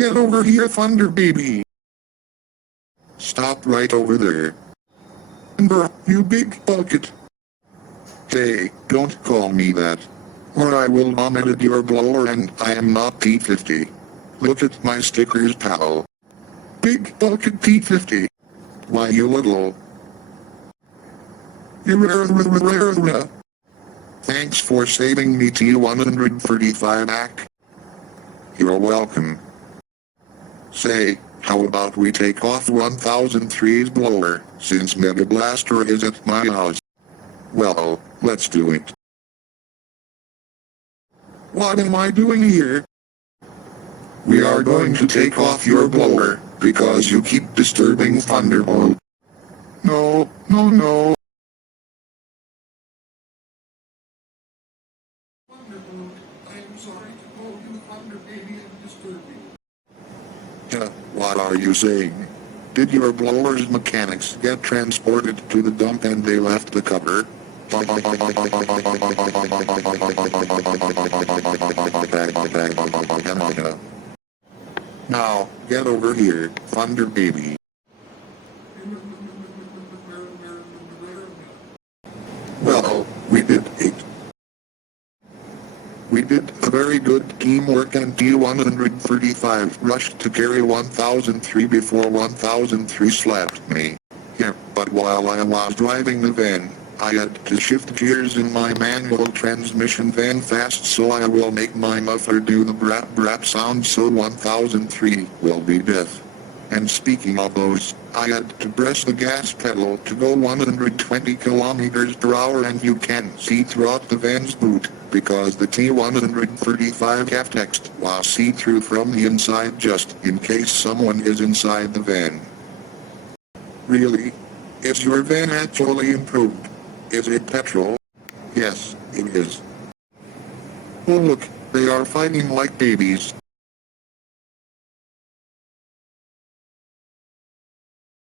get over here, Thunder Baby. Stop right over there. Bruh, you big bucket. Hey, don't call me that. Or I will vomit your blower and I am not T50. Look at my stickers, pal. Big bucket T50. Why you little... Thanks for saving me, T135 Ack. You're welcome. Say, how about we take off 1003's blower, since Mega Blaster is at my house? Well, let's do it. What am I doing here? We are going to take off your blower, because you keep disturbing Thunderbolt. No. Thunderbolt, I am sorry to call you Thunder Baby and disturb you. What are you saying? Did your blower's mechanics get transported to the dump and they left the cover? Now, get over here, Thunder Baby. Well, we did it. We did a very good teamwork and T135 rushed to carry 1003 before 1003 slapped me. Yeah, but while I was driving the van, I had to shift gears in my manual transmission van fast, so I will make my muffler do the brap brap sound so 1003 will be deaf. And speaking of those, I had to press the gas pedal to go 120 kilometers per hour, and you can see throughout the van's boot, because the T135 text was see-through from the inside just in case someone is inside the van. Really? Is your van actually improved? Is it petrol? Yes, it is. Oh look, they are fighting like babies.